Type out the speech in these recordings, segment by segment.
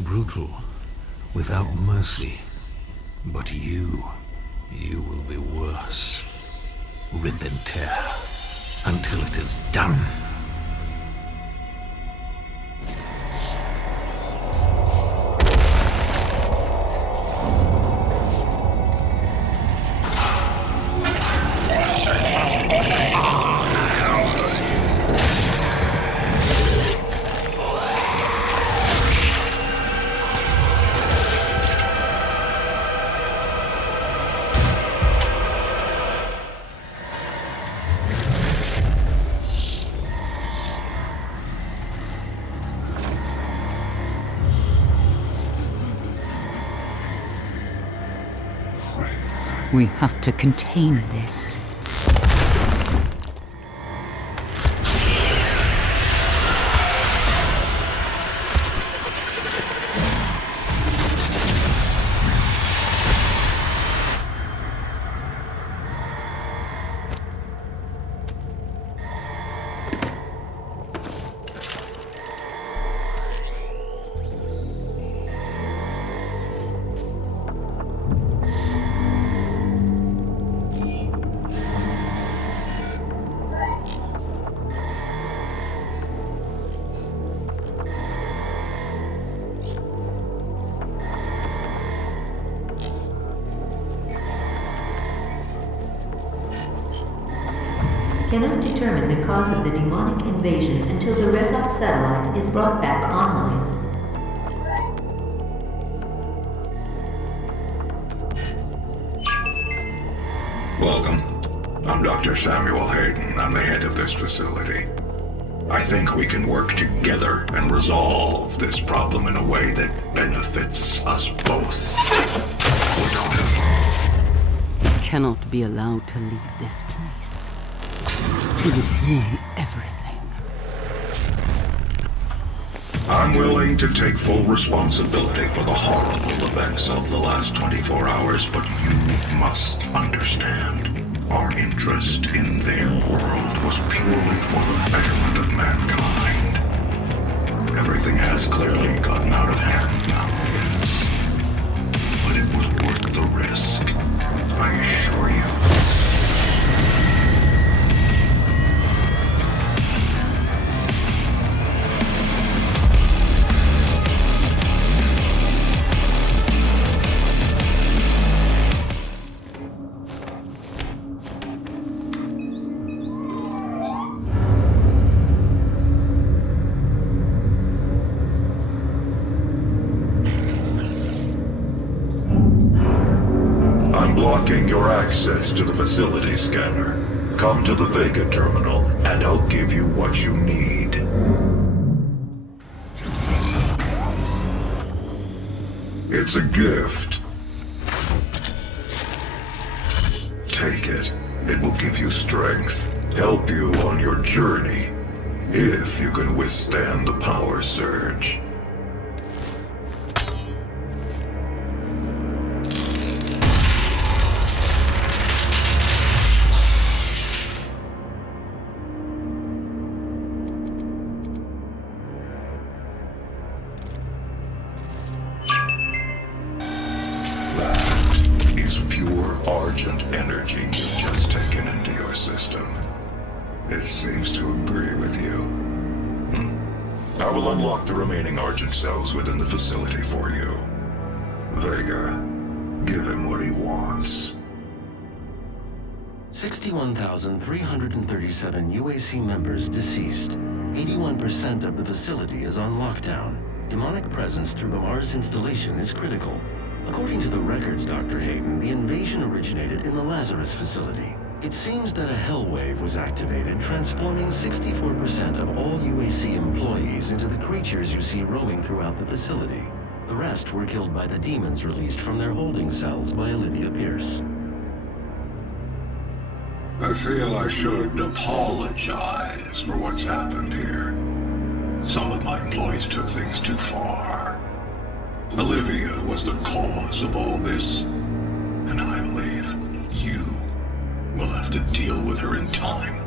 Brutal, without mercy. But you will be worse. Rip and tear, until it is done. We have to contain this. Cannot determine the cause of the demonic invasion until the Resop satellite is brought back online. Welcome. I'm Dr. Samuel Hayden. I'm the head of this facility. I think we can work together and resolve this problem in a way that benefits us both. You cannot be allowed to leave this place. It would ruin everything. I'm willing to take full responsibility for the horrible events of the last 24 hours, but you must understand. Our interest in their world was purely for the betterment of mankind. Everything has clearly gotten out of hand now, yes. But it was worth the risk, I assure you. Blocking your access to the facility scanner. Come to the Vega terminal, and I'll give you what you need. It's a gift. Take it. It will give you strength, help you on your journey, if you can withstand the power surge. Energy you've just taken into your system. It seems to agree with you. I will unlock the remaining Argent cells within the facility for you. Vega, give him what he wants. 61,337 UAC members deceased. 81% of the facility is on lockdown. Demonic presence through the Mars installation is critical. According to the records, Dr. Hayden, the invasion originated in the Lazarus facility. It seems that a hell wave was activated, transforming 64% of all UAC employees into the creatures you see roaming throughout the facility. The rest were killed by the demons released from their holding cells by Olivia Pierce. I feel I should apologize for what's happened here. Some of my employees took things too far. Olivia was the cause of all this, and I believe you will have to deal with her in time.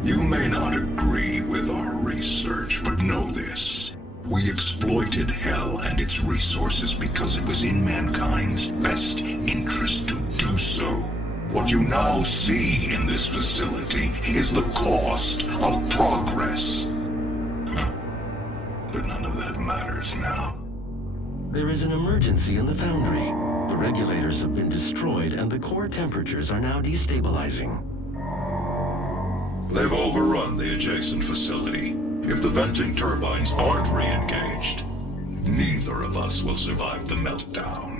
You may not agree with our research, but know this. We exploited Hell and its resources because it was in mankind's best interest to do so. What you now see in this facility is the cost of progress. But none of that matters now. There is an emergency in the foundry. The regulators have been destroyed and the core temperatures are now destabilizing. They've overrun the adjacent facility. If the venting turbines aren't re-engaged, neither of us will survive the meltdown.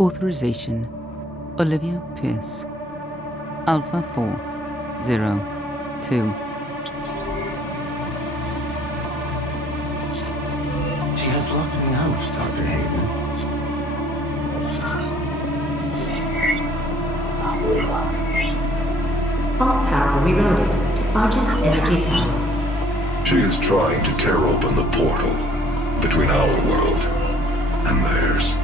Authorization: Olivia Pierce, Alpha 402. She has locked me out, Dr. Hayden. All power rerouted to Argent Energy Tower. She is trying to tear open the portal between our world and theirs.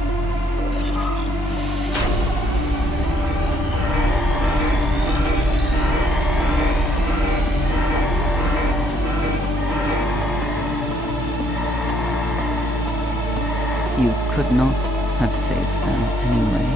You could not have saved them anyway.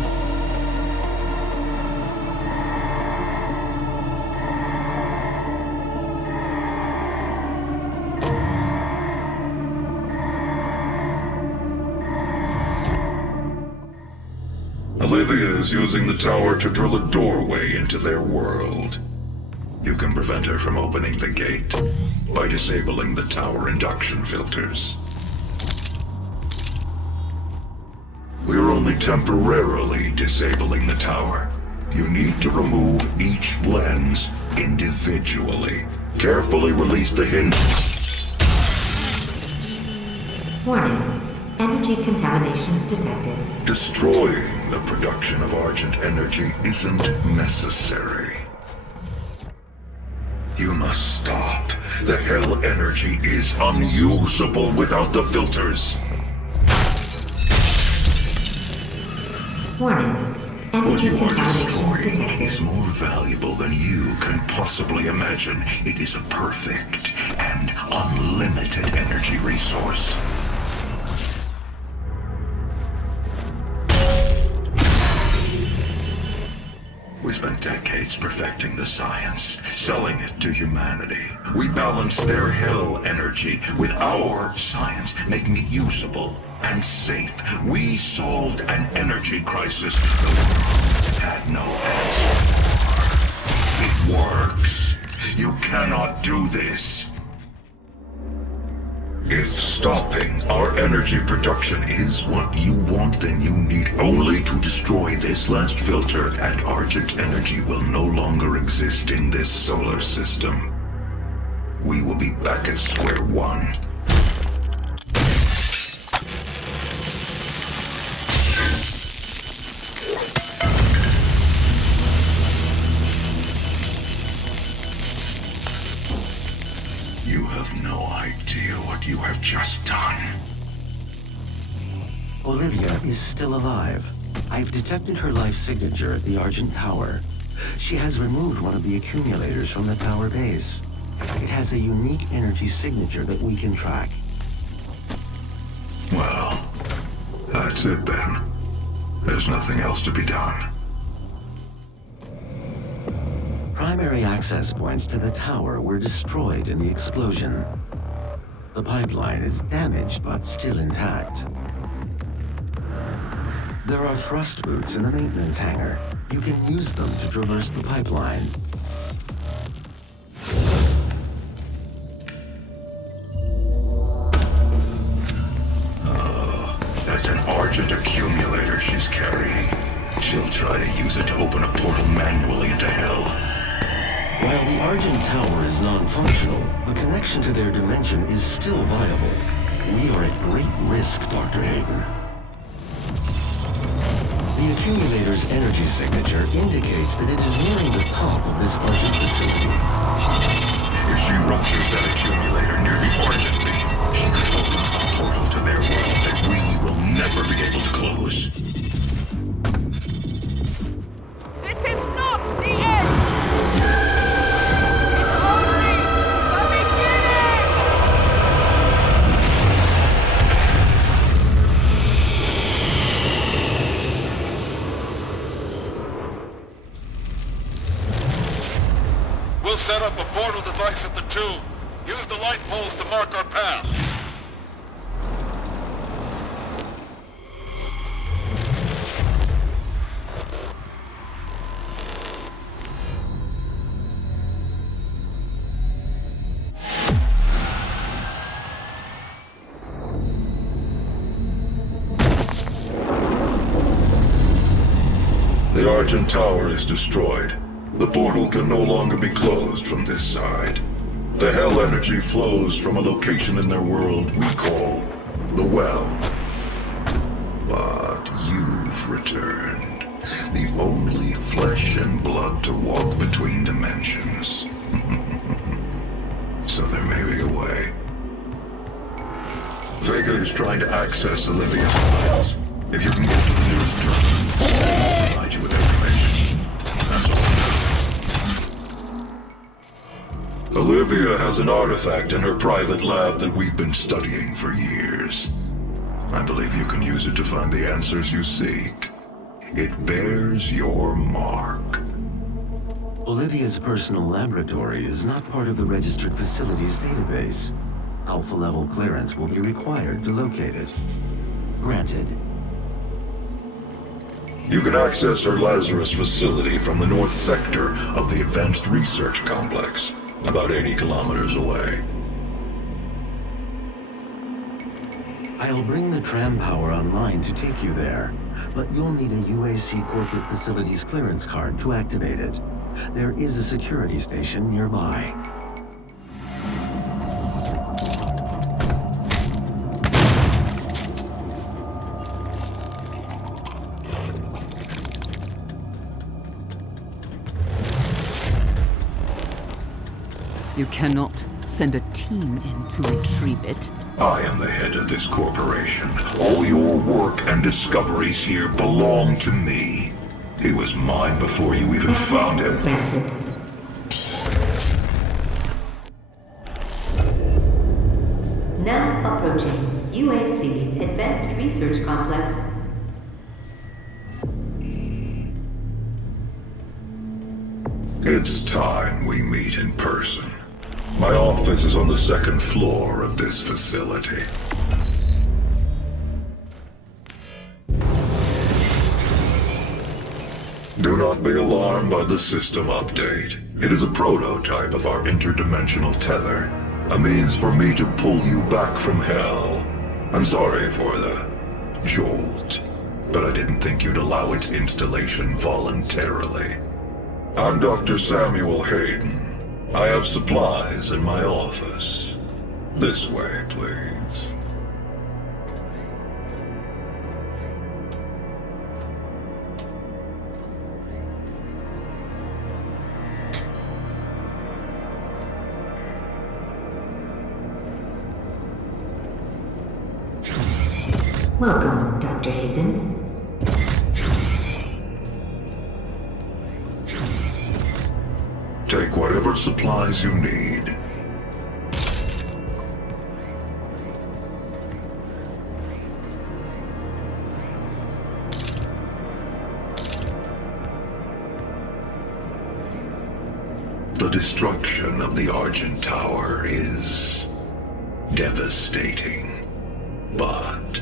Olivia is using the tower to drill a doorway into their world. You can prevent her from opening the gate by disabling the tower induction filters. We are only temporarily disabling the tower. You need to remove each lens individually. Carefully release the hinge. Warning. Energy contamination detected. Destroying the production of Argent energy isn't necessary. You must stop. The Hell energy is unusable without the filters. Warning. What Energy you are contamination destroying detected. is more valuable than you can possibly imagine. It is a perfect and unlimited energy resource. We spent decades perfecting the science, selling it to humanity. We balanced their Hell energy with our science, making it usable and safe. We solved an energy crisis the world had no answer for. It works. You cannot do this. If stopping our energy production is what you want, then you need only to destroy this last filter, and Argent energy will no longer exist in this solar system. We will be back at square one. You have no idea what you have just done. Olivia is still alive. I've detected her life signature at the Argent Tower. She has removed one of the accumulators from the tower base. It has a unique energy signature that we can track. Well, that's it then. There's nothing else to be done. Primary access points to the tower were destroyed in the explosion. The pipeline is damaged but still intact. There are thrust boots in the maintenance hangar. You can use them to traverse the pipeline. That's an Argent accumulator she's carrying. She'll try to use it to open a portal manually into Hell. While the Argent Tower is non-functional, the connection to their dimension is still viable. We are at great risk, Dr. Hayden. The accumulator's energy signature indicates that it is nearing the top of this Argent facility. If she ruptures that accumulator near the Argent beam, she could open a portal to their world that we will never be able to close. set up a portal device at the tomb. Use the light poles to mark our path. The Argent Tower is destroyed. The portal can no longer be closed from this side. The hell energy flows from a location in their world we call the Well. But you've returned. The only flesh and blood to walk between dimensions. So there may be a way. Vega is trying to access Olivia's files. If you can get to the nearest terminal, I'll provide you with information. That's all. Olivia has an artifact in her private lab that we've been studying for years. I believe you can use it to find the answers you seek. It bears your mark. Olivia's personal laboratory is not part of the registered facilities database. Alpha-level clearance will be required to locate it. Granted. You can access her Lazarus facility from the north sector of the Advanced Research Complex, about 80 kilometers away. I'll bring the tram power online to take you there, but you'll need a UAC corporate facilities clearance card to activate it. There is a security station nearby. You cannot send a team in to retrieve it. I am the head of this corporation. All your work and discoveries here belong to me. He was mine before you even found him. Now approaching UAC Advanced Research Complex. It's time we meet in person. My office is on the second floor of this facility. Do not be alarmed by the system update. It is a prototype of our interdimensional tether. A means for me to pull you back from hell. I'm sorry for the jolt, but I didn't think you'd allow its installation voluntarily. I'm Dr. Samuel Hayden. I have supplies in my office. This way, please. Welcome, Dr. Hayden. Take whatever supplies you need. The destruction of the Argent Tower is devastating, but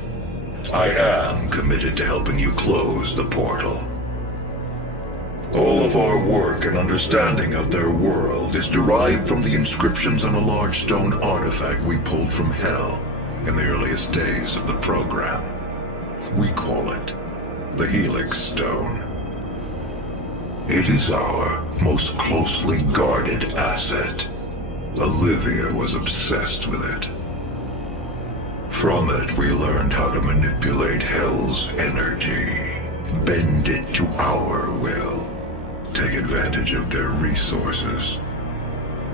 I am committed to helping you close the portal. All of our work and understanding of their world is derived from the inscriptions on a large stone artifact we pulled from Hell in the earliest days of the program. We call it the Helix Stone. It is our most closely guarded asset. Olivia was obsessed with it. From it, we learned how to manipulate Hell's energy, bend it to our will, take advantage of their resources.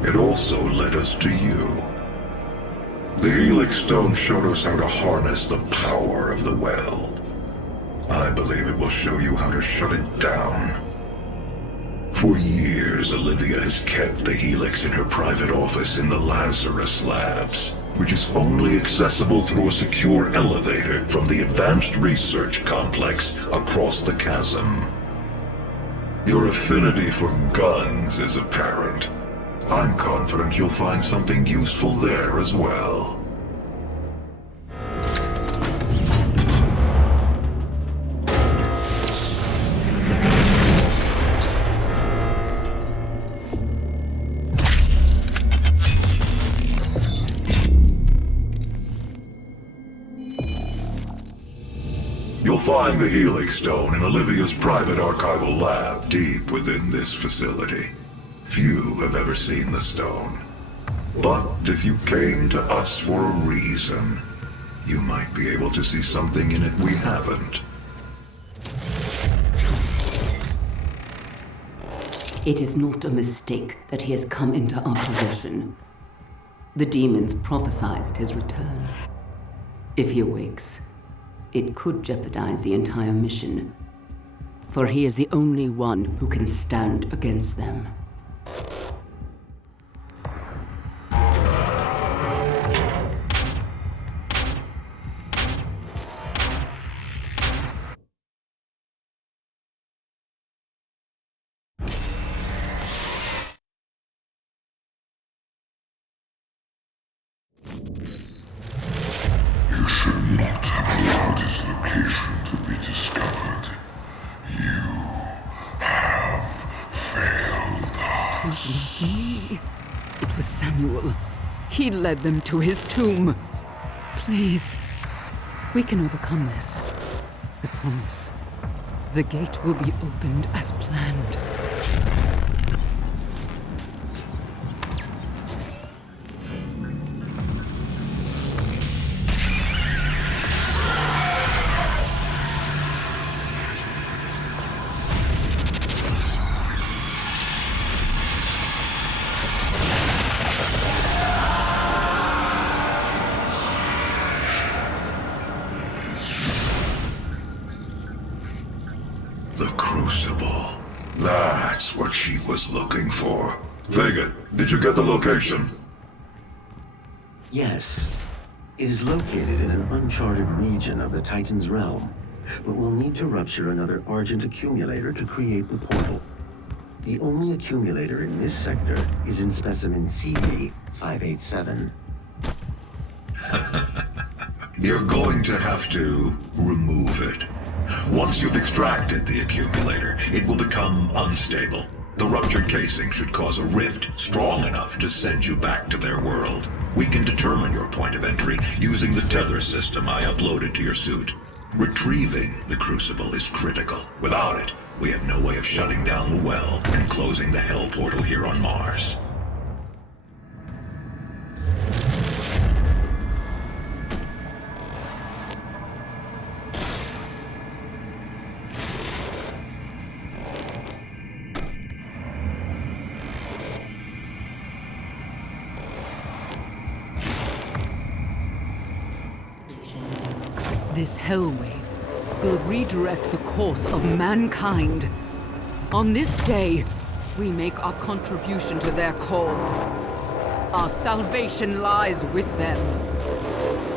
It also led us to you. The Helix Stone showed us how to harness the power of the well. I believe it will show you how to shut it down. For years, Olivia has kept the Helix in her private office in the Lazarus Labs, which is only accessible through a secure elevator from the Advanced Research Complex across the chasm. Your affinity for guns is apparent. I'm confident you'll find something useful there as well. You'll find the Helix Stone in Olivia's private archival lab deep within this facility. Few have ever seen the stone. But if you came to us for a reason, you might be able to see something in it we haven't. It is not a mistake that he has come into our possession. The demons prophesied his return. If he awakes, it could jeopardize the entire mission, for he is the only one who can stand against them. It was Samuel. He led them to his tomb. Please, we can overcome this. I promise. The gate will be opened as planned. That's what she was looking for. Vega, did you get the location? Yes. It is located in an uncharted region of the Titan's realm, but we'll need to rupture another Argent accumulator to create the portal. The only accumulator in this sector is in specimen CD-587. You're going to have to remove it. Once you've extracted the accumulator, it will become unstable. The ruptured casing should cause a rift strong enough to send you back to their world. We can determine your point of entry using the tether system I uploaded to your suit. Retrieving the crucible is critical. Without it, we have no way of shutting down the well and closing the hell portal here on Mars. This hell wave will redirect the course of mankind. On this day, we make our contribution to their cause. Our salvation lies with them.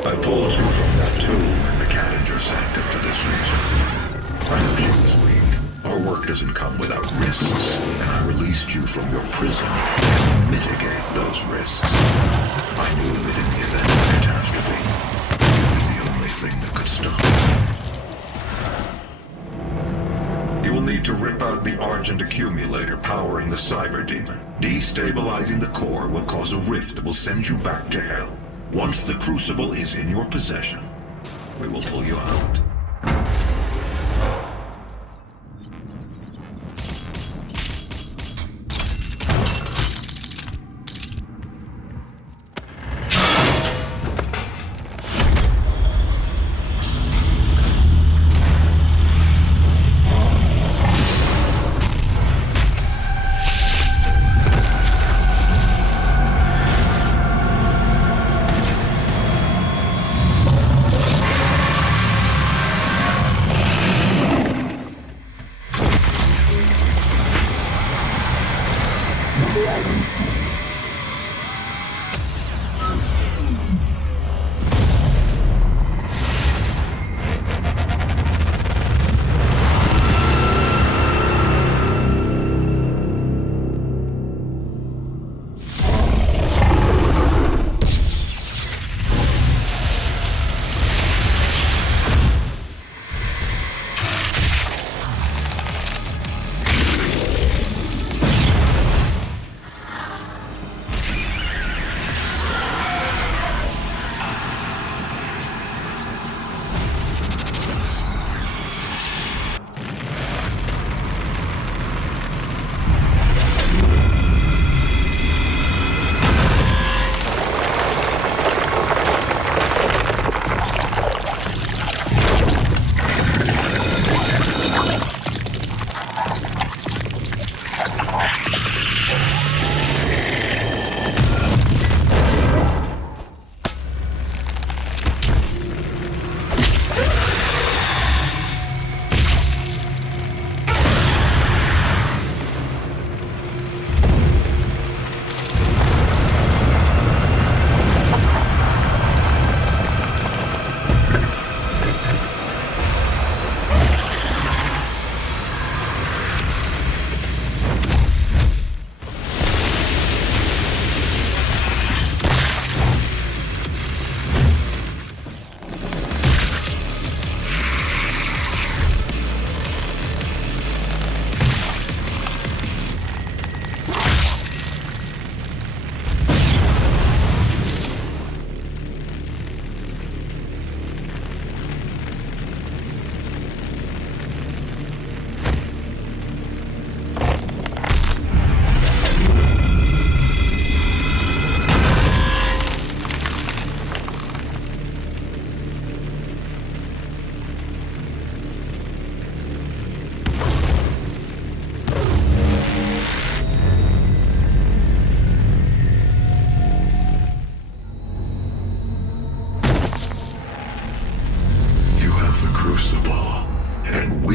I pulled you from that tomb in the Cadinger Sanctum for this reason. I knew she was weak. Our work doesn't come without risks, and I released you from your prison to mitigate those risks. I knew that in the event of catastrophe, thing that could stop you. You will need to rip out the Argent accumulator powering the cyber demon. Destabilizing the core will cause a rift that will send you back to hell. Once the crucible is in your possession, we will pull you out.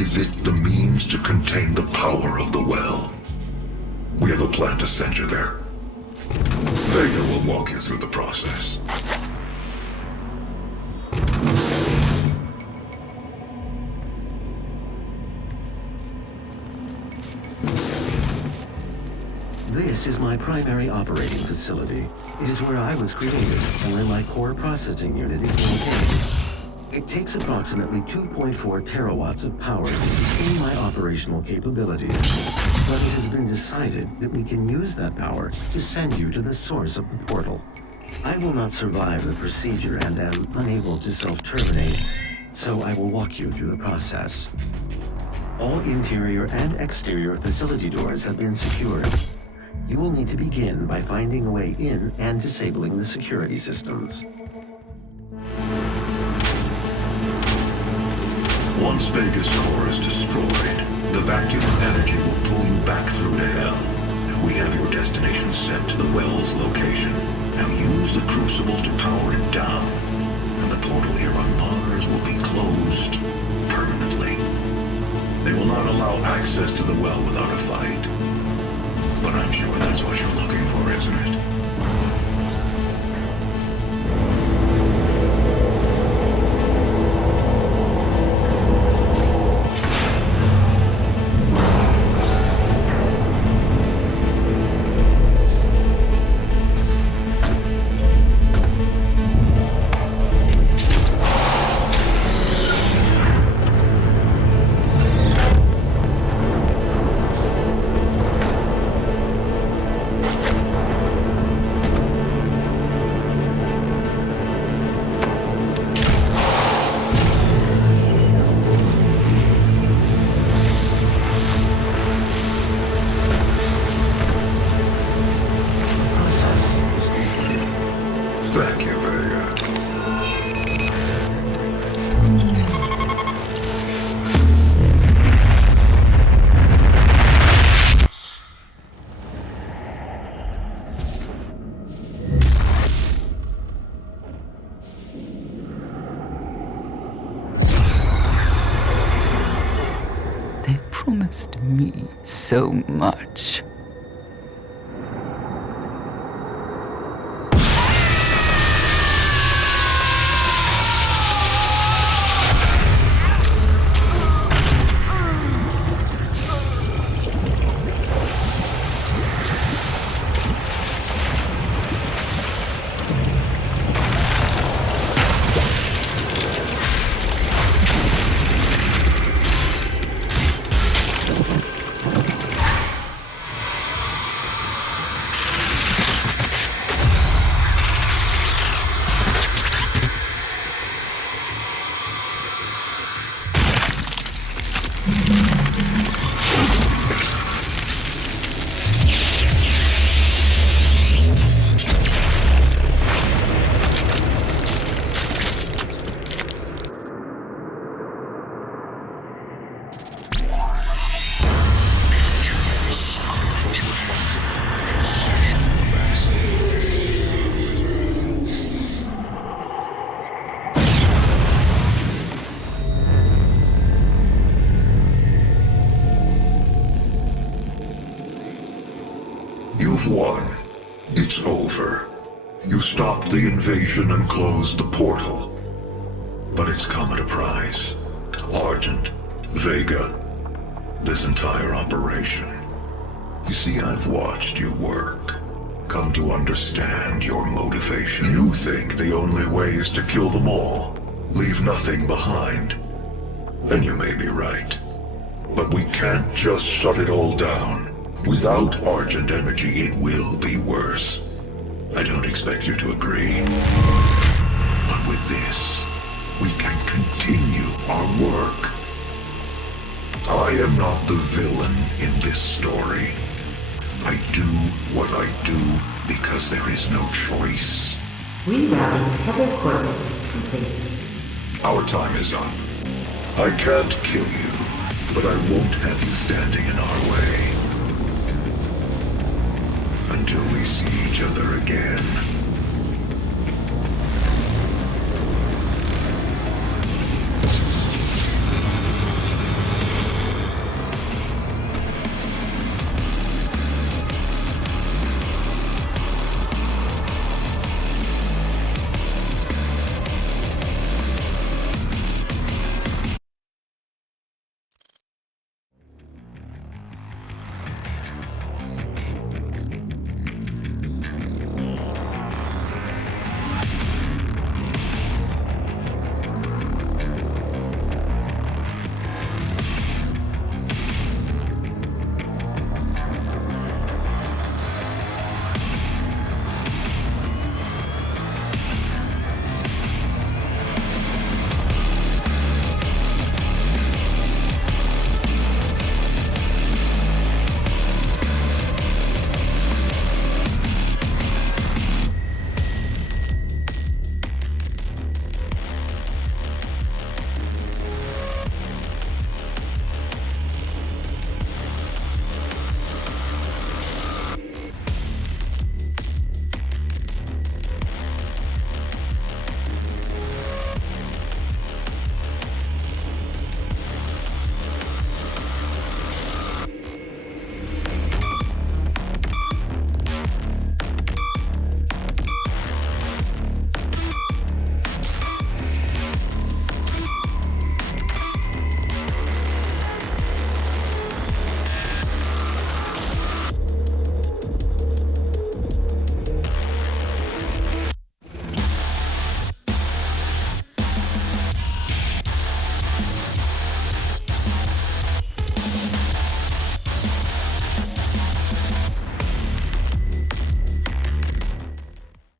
Give it the means to contain the power of the well. We have a plan to send you there. Vega will walk you through the process. This is my primary operating facility. It is where I was created and where my core processing unit is maintained. It takes approximately 2.4 terawatts of power to sustain my operational capabilities. But it has been decided that we can use that power to send you to the source of the portal. I will not survive the procedure and am unable to self-terminate, so I will walk you through the process. All interior and exterior facility doors have been secured. You will need to begin by finding a way in and disabling the security systems. Once Vega's core is destroyed, the vacuum of energy will pull you back through to hell. We have your destination set to the well's location. Now use the crucible to power it down, and the portal here on Mars will be closed permanently. They will not allow access to the well without a fight. But I'm sure that's what you're looking for, isn't it? Thank you, Vega. They promised me so much. You've won. It's over. You stopped the invasion and closed the portal. But it's come at a price. Argent, Vega, this entire operation. You see, I've watched you work. Come to understand your motivation. You think the only way is to kill them all, leave nothing behind. And you may be right. But we can't just shut it all down. Without Argent energy, it will be worse. I don't expect you to agree. But with this, we can continue our work. I am not the villain in this story. I do what I do because there is no choice. Rerouting tether coordinates complete. Our time is up. I can't kill you, but I won't have you standing in our way. Until we see each other again.